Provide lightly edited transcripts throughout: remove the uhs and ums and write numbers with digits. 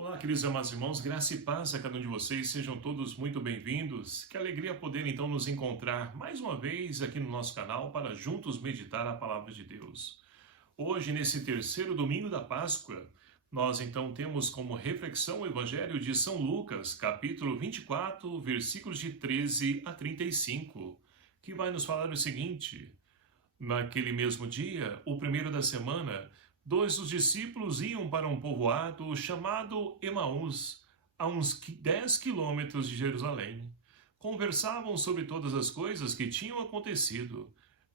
Olá, queridos e amados irmãos, graça e paz a cada um de vocês, sejam todos muito bem-vindos. Que alegria poder então nos encontrar mais uma vez aqui no nosso canal para juntos meditar a palavra de Deus. Hoje, nesse terceiro domingo da Páscoa, nós então temos como reflexão o Evangelho de São Lucas, capítulo 24, versículos de 13 a 35, que vai nos falar o seguinte: naquele mesmo dia, o primeiro da semana, dois dos discípulos iam para um povoado chamado Emaús, a uns 10 quilômetros de Jerusalém. Conversavam sobre todas as coisas que tinham acontecido.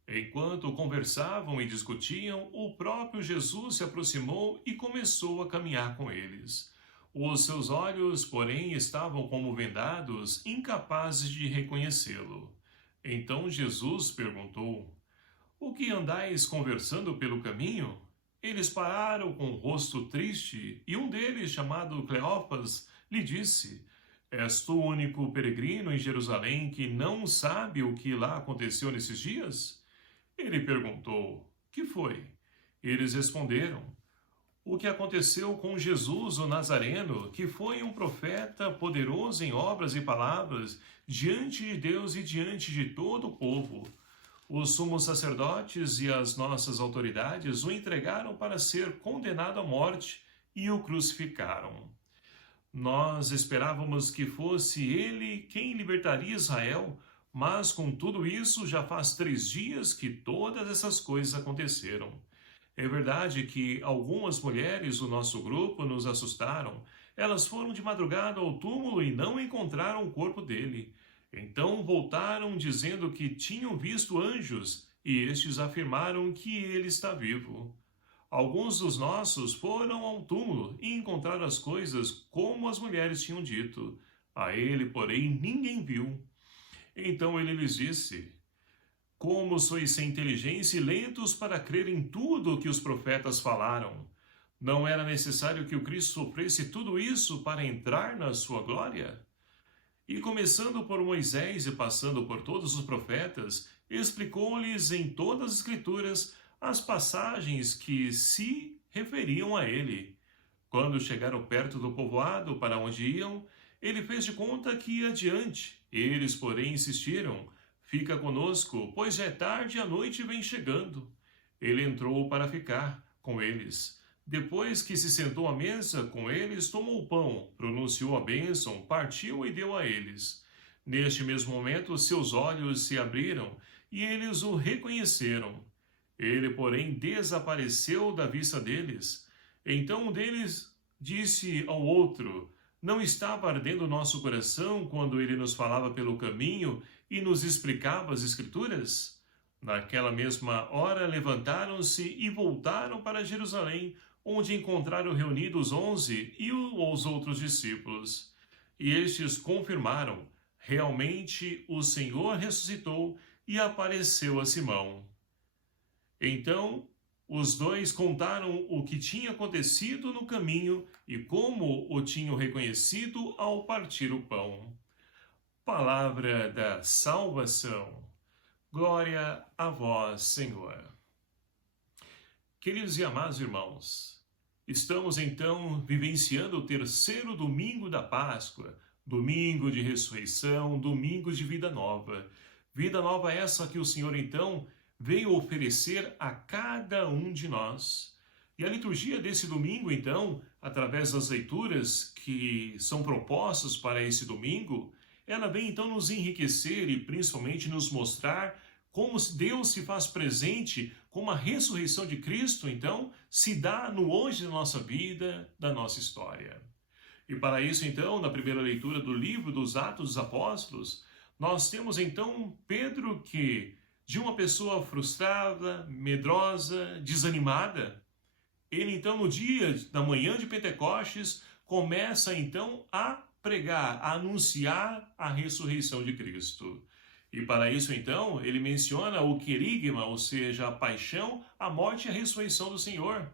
Enquanto conversavam e discutiam, o próprio Jesus se aproximou e começou a caminhar com eles. Os seus olhos, porém, estavam como vendados, incapazes de reconhecê-lo. Então Jesus perguntou: "O que andais conversando pelo caminho?" Eles pararam com o rosto triste, e um deles, chamado Cleopas, lhe disse: "És tu o único peregrino em Jerusalém que não sabe o que lá aconteceu nesses dias?" Ele perguntou: "Que foi?" Eles responderam: "O que aconteceu com Jesus, o Nazareno, que foi um profeta poderoso em obras e palavras diante de Deus e diante de todo o povo. Os sumos sacerdotes e as nossas autoridades o entregaram para ser condenado à morte e o crucificaram. Nós esperávamos que fosse ele quem libertaria Israel, mas com tudo isso já faz 3 dias que todas essas coisas aconteceram. É verdade que algumas mulheres do nosso grupo nos assustaram. Elas foram de madrugada ao túmulo e não encontraram o corpo dele. Então voltaram dizendo que tinham visto anjos, e estes afirmaram que ele está vivo. Alguns dos nossos foram ao túmulo e encontraram as coisas como as mulheres tinham dito. A ele, porém, ninguém viu." Então ele lhes disse: "Como sois sem inteligência e lentos para crer em tudo o que os profetas falaram? Não era necessário que o Cristo sofresse tudo isso para entrar na sua glória?" E começando por Moisés e passando por todos os profetas, explicou-lhes em todas as Escrituras as passagens que se referiam a ele. Quando chegaram perto do povoado para onde iam, ele fez de conta que ia adiante. Eles, porém, insistiram: "Fica conosco, pois já é tarde e a noite vem chegando." Ele entrou para ficar com eles. Depois que se sentou à mesa com eles, tomou o pão, pronunciou a bênção, partiu e deu a eles. Neste mesmo momento, seus olhos se abriram e eles o reconheceram. Ele, porém, desapareceu da vista deles. Então um deles disse ao outro: "Não estava ardendo nosso coração quando ele nos falava pelo caminho e nos explicava as Escrituras?" Naquela mesma hora levantaram-se e voltaram para Jerusalém, onde encontraram reunidos 11 e os outros discípulos. E estes confirmaram: realmente o Senhor ressuscitou e apareceu a Simão. Então os dois contaram o que tinha acontecido no caminho e como o tinham reconhecido ao partir o pão. Palavra da salvação. Glória a vós, Senhor. Queridos e amados irmãos, estamos então vivenciando o terceiro domingo da Páscoa, domingo de ressurreição, domingo de vida nova. Vida nova essa que o Senhor então veio oferecer a cada um de nós. E a liturgia desse domingo então, através das leituras que são propostas para esse domingo, ela vem então nos enriquecer e principalmente nos mostrar como Deus se faz presente, como a ressurreição de Cristo, então, se dá no hoje da nossa vida, da nossa história. E para isso, então, na primeira leitura do livro dos Atos dos Apóstolos, nós temos, então, Pedro que, de uma pessoa frustrada, medrosa, desanimada, ele, então, no dia da manhã de Pentecostes, começa, então, a pregar, a anunciar a ressurreição de Cristo. E para isso, então, ele menciona o querigma, ou seja, a paixão, a morte e a ressurreição do Senhor.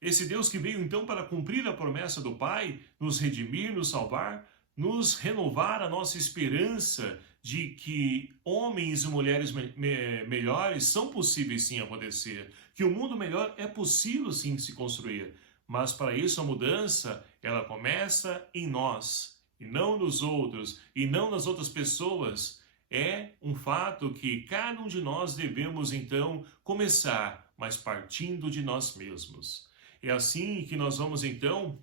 Esse Deus que veio, então, para cumprir a promessa do Pai, nos redimir, nos salvar, nos renovar a nossa esperança de que homens e mulheres melhores são possíveis sim acontecer, que o mundo melhor é possível sim se construir, Mas para isso a mudança, ela começa em nós, e não nos outros, e não nas outras pessoas. É um fato que cada um de nós devemos então começar, mas partindo de nós mesmos. É assim que nós vamos então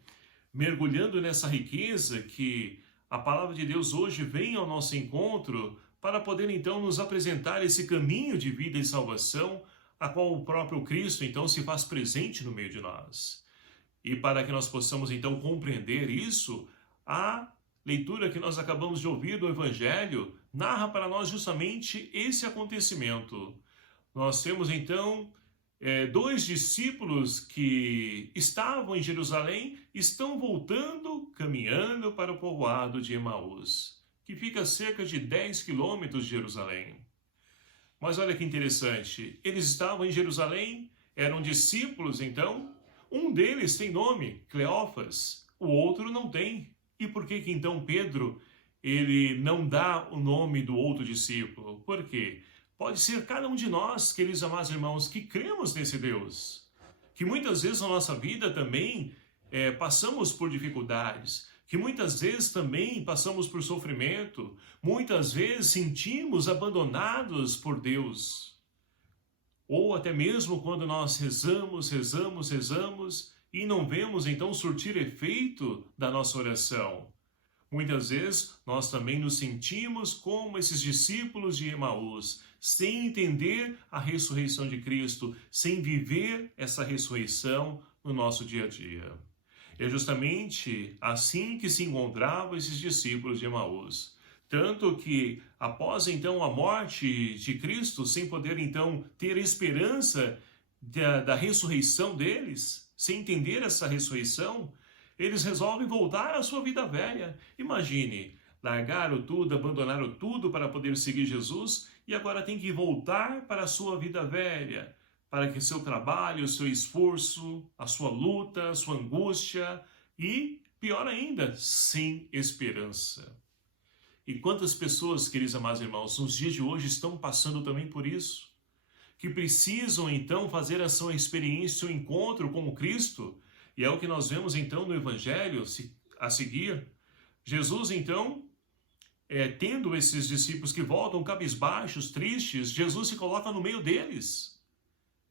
mergulhando nessa riqueza que a palavra de Deus hoje vem ao nosso encontro para poder então nos apresentar esse caminho de vida e salvação, a qual o próprio Cristo então se faz presente no meio de nós. E para que nós possamos então compreender isso, a leitura que nós acabamos de ouvir do Evangelho narra para nós justamente esse acontecimento. Nós temos então dois discípulos que estavam em Jerusalém, estão voltando, caminhando para o povoado de Emaús, que fica a cerca de 10 quilômetros de Jerusalém. Mas olha que interessante, eles estavam em Jerusalém, eram discípulos então, um deles tem nome, Cleófas, o outro não tem. E por que então Pedro, ele não dá o nome do outro discípulo? Por quê? Pode ser cada um de nós, queridos amados irmãos, que cremos nesse Deus. Que muitas vezes na nossa vida também passamos por dificuldades, que muitas vezes também passamos por sofrimento, muitas vezes sentimos abandonados por Deus. Ou até mesmo quando nós rezamos e não vemos então surtir efeito da nossa oração. Muitas vezes nós também nos sentimos como esses discípulos de Emaús, sem entender a ressurreição de Cristo, sem viver essa ressurreição no nosso dia a dia. É justamente assim que se encontravam esses discípulos de Emaús. Tanto que, após então a morte de Cristo, sem poder então ter esperança da ressurreição deles, sem entender essa ressurreição, eles resolvem voltar à sua vida velha. Imagine, largaram tudo, abandonaram tudo para poder seguir Jesus e agora tem que voltar para a sua vida velha, para que seu trabalho, seu esforço, a sua luta, a sua angústia e, pior ainda, sem esperança. E quantas pessoas, queridos amados irmãos, nos dias de hoje estão passando também por isso? Que precisam então fazer a sua experiência, o encontro com Cristo. E é o que nós vemos então no Evangelho a seguir. Jesus então, tendo esses discípulos que voltam cabisbaixos, tristes, Jesus se coloca no meio deles.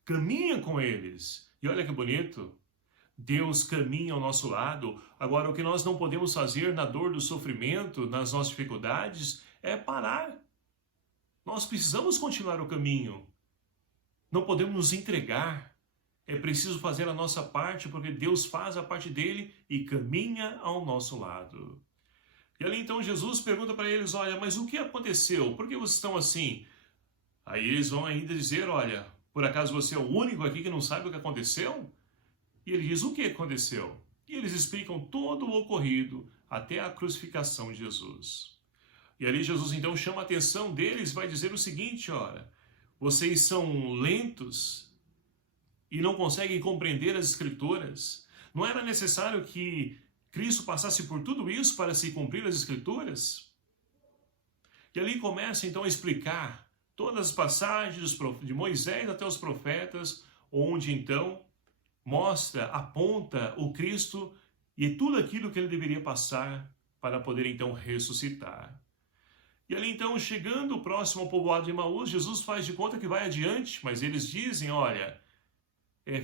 Caminha com eles. E olha que bonito. Deus caminha ao nosso lado. Agora, o que nós não podemos fazer na dor do sofrimento, nas nossas dificuldades, é parar. Nós precisamos continuar o caminho. Não podemos nos entregar. É preciso fazer a nossa parte, porque Deus faz a parte dele e caminha ao nosso lado. E ali então Jesus pergunta para eles, olha, mas o que aconteceu? Por que vocês estão assim? Aí eles vão ainda dizer, olha, por acaso você é o único aqui que não sabe o que aconteceu? E ele diz, o que aconteceu? E eles explicam todo o ocorrido até a crucificação de Jesus. E ali Jesus então chama a atenção deles, vai dizer o seguinte, olha, vocês são lentos e não conseguem compreender as Escrituras. Não era necessário que Cristo passasse por tudo isso para se cumprir as Escrituras? E ali começa então a explicar todas as passagens de Moisés até os profetas, onde então mostra, aponta o Cristo e tudo aquilo que ele deveria passar para poder então ressuscitar. E ali então, chegando próximo ao povoado de Emaús, Jesus faz de conta que vai adiante, mas eles dizem, olha,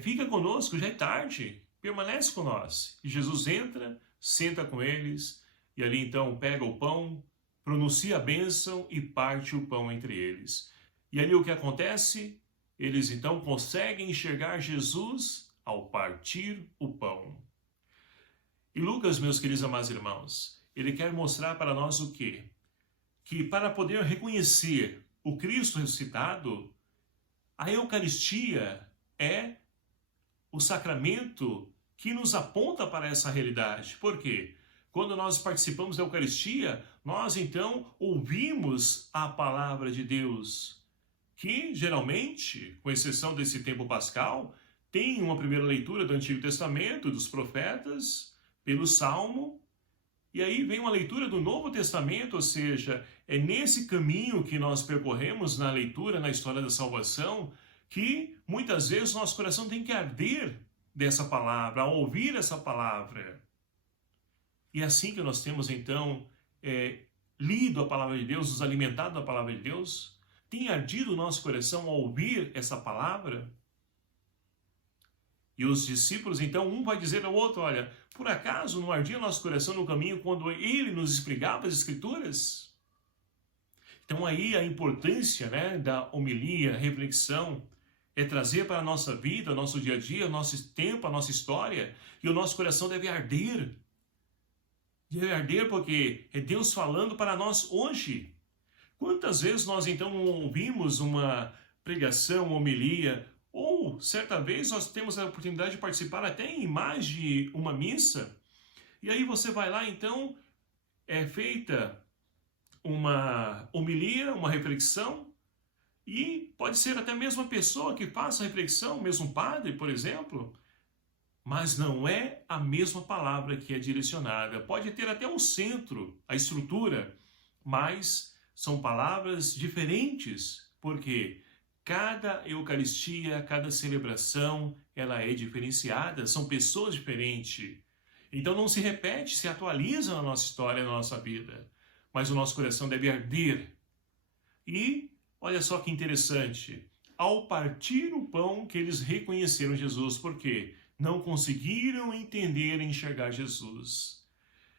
fica conosco, já é tarde, permanece com nós. E Jesus entra, senta com eles, e ali então pega o pão, pronuncia a bênção e parte o pão entre eles. E ali o que acontece? Eles então conseguem enxergar Jesus ao partir o pão. E Lucas, meus queridos amados irmãos, ele quer mostrar para nós o quê? Que para poder reconhecer o Cristo ressuscitado, a Eucaristia é o sacramento que nos aponta para essa realidade. Por quê? Quando nós participamos da Eucaristia, nós então ouvimos a palavra de Deus, que geralmente, com exceção desse tempo pascal, tem uma primeira leitura do Antigo Testamento, dos profetas, pelo Salmo, e aí vem uma leitura do Novo Testamento, ou seja, é nesse caminho que nós percorremos na leitura, na história da salvação, que muitas vezes o nosso coração tem que arder dessa palavra, ao ouvir essa palavra. E é assim que nós temos então lido a palavra de Deus, nos alimentado da palavra de Deus, tem ardido o nosso coração ao ouvir essa palavra? E os discípulos, então, um vai dizer ao outro, olha, por acaso não ardia nosso coração no caminho quando ele nos explicava as Escrituras? Então aí a importância, né, da homilia, reflexão, é trazer para a nossa vida, nosso dia a dia, nosso tempo, a nossa história, e o nosso coração deve arder. Deve arder porque é Deus falando para nós hoje. Quantas vezes nós então não ouvimos uma pregação, uma homilia, ou certa vez nós temos a oportunidade de participar até em mais de uma missa, e aí você vai lá então, é feita uma homilia, uma reflexão, e pode ser até mesmo a pessoa que faça a reflexão, mesmo padre, por exemplo, mas não é a mesma palavra que é direcionada. Pode ter até um centro, a estrutura, mas são palavras diferentes, porque cada Eucaristia, cada celebração, ela é diferenciada, são pessoas diferentes. Então não se repete, se atualiza na nossa história, na nossa vida. Mas o nosso coração deve arder. E, olha só que interessante, ao partir o pão que eles reconheceram Jesus, porque não conseguiram entender e enxergar Jesus.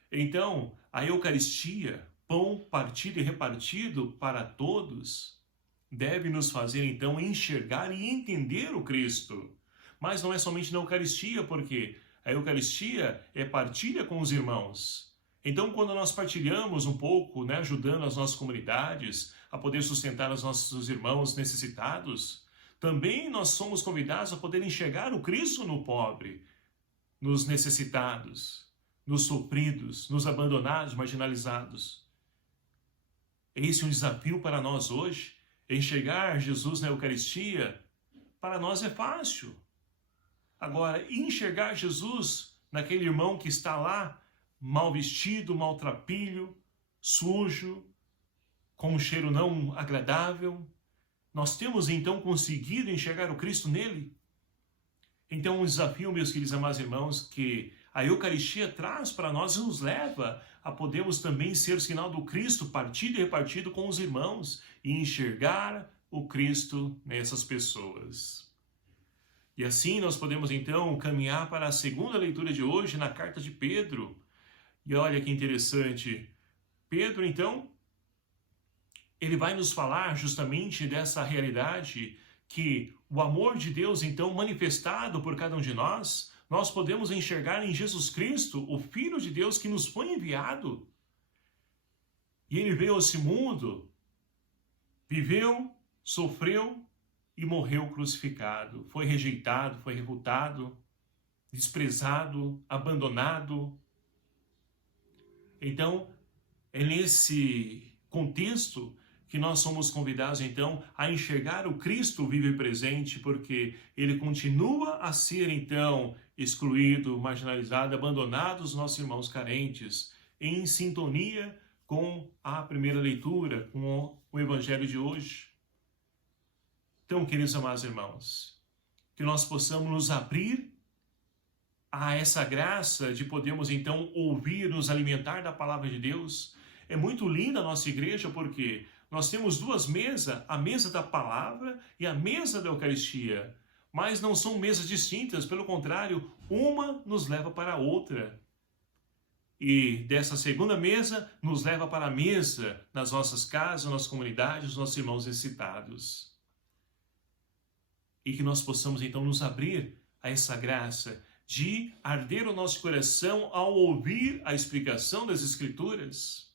Então, a Eucaristia, pão partido e repartido para todos, deve nos fazer então enxergar e entender o Cristo. Mas não é somente na Eucaristia, porque a Eucaristia é partilha com os irmãos. Então, quando nós partilhamos um pouco, né, ajudando as nossas comunidades a poder sustentar os nossos irmãos necessitados, também nós somos convidados a poder enxergar o Cristo no pobre, nos necessitados, nos sofridos, nos abandonados, marginalizados. Esse é um desafio para nós hoje. Enxergar Jesus na Eucaristia, para nós é fácil. Agora, enxergar Jesus naquele irmão que está lá, mal vestido, maltrapilho, sujo, com um cheiro não agradável, nós temos então conseguido enxergar o Cristo nele? Então, um desafio, meus queridos amados irmãos, que a Eucaristia traz para nós e nos leva a podermos também ser sinal do Cristo partido e repartido com os irmãos e enxergar o Cristo nessas pessoas. E assim nós podemos então caminhar para a segunda leitura de hoje na carta de Pedro. E olha que interessante, Pedro então, ele vai nos falar justamente dessa realidade que o amor de Deus então manifestado por cada um de nós podemos enxergar em Jesus Cristo, o Filho de Deus que nos foi enviado. E ele veio a esse mundo, viveu, sofreu e morreu crucificado. Foi rejeitado, foi refutado, desprezado, abandonado. Então, é nesse contexto que nós somos convidados, então, a enxergar o Cristo vivo e presente, porque ele continua a ser, então, excluído, marginalizado, abandonado os nossos irmãos carentes, em sintonia com a primeira leitura, com o Evangelho de hoje. Então, queridos amados irmãos, que nós possamos nos abrir a essa graça de podermos, então, ouvir, nos alimentar da palavra de Deus. É muito linda a nossa igreja, porque nós temos duas mesas, a mesa da palavra e a mesa da Eucaristia, mas não são mesas distintas, pelo contrário, uma nos leva para a outra. E dessa segunda mesa nos leva para a mesa nas nossas casas, nas nossas comunidades, os nossos irmãos necessitados. E que nós possamos então nos abrir a essa graça de arder o nosso coração ao ouvir a explicação das Escrituras.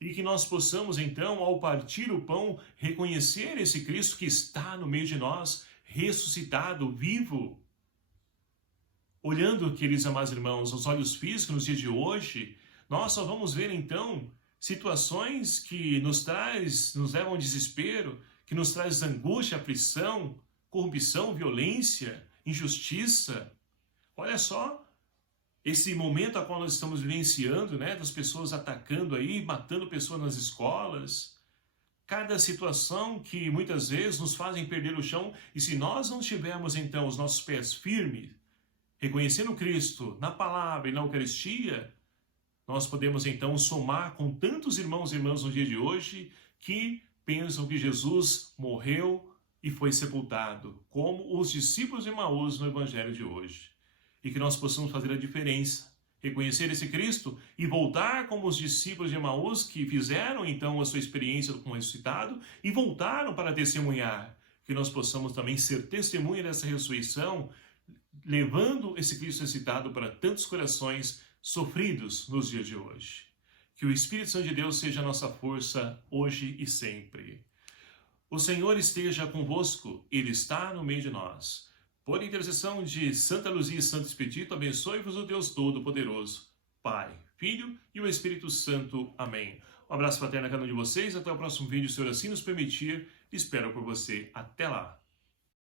E que nós possamos, então, ao partir o pão, reconhecer esse Cristo que está no meio de nós, ressuscitado, vivo. Olhando, queridos amados irmãos, os olhos físicos nos dias de hoje, nós só vamos ver, então, situações que nos levam ao desespero, que nos traz angústia, aflição, corrupção, violência, injustiça. Olha só, esse momento a qual nós estamos vivenciando, né, das pessoas atacando aí, matando pessoas nas escolas, cada situação que muitas vezes nos fazem perder o chão, e se nós não tivermos então os nossos pés firmes, Reconhecendo Cristo na palavra e na Eucaristia, nós podemos então somar com tantos irmãos e irmãs no dia de hoje que pensam que Jesus morreu e foi sepultado, como os discípulos de Emaús no Evangelho de hoje. E que nós possamos fazer a diferença, reconhecer esse Cristo e voltar como os discípulos de Emaús que fizeram então a sua experiência com o ressuscitado e voltaram para testemunhar. Que nós possamos também ser testemunha dessa ressurreição, levando esse Cristo ressuscitado para tantos corações sofridos nos dias de hoje. Que o Espírito Santo de Deus seja a nossa força hoje e sempre. O Senhor esteja convosco, Ele está no meio de nós. Por intercessão de Santa Luzia e Santo Expedito, abençoe-vos o Deus Todo-Poderoso, Pai, Filho e o Espírito Santo. Amém. Um abraço fraterno a cada um de vocês. Até o próximo vídeo, se o Senhor assim nos permitir. Espero por você. Até lá.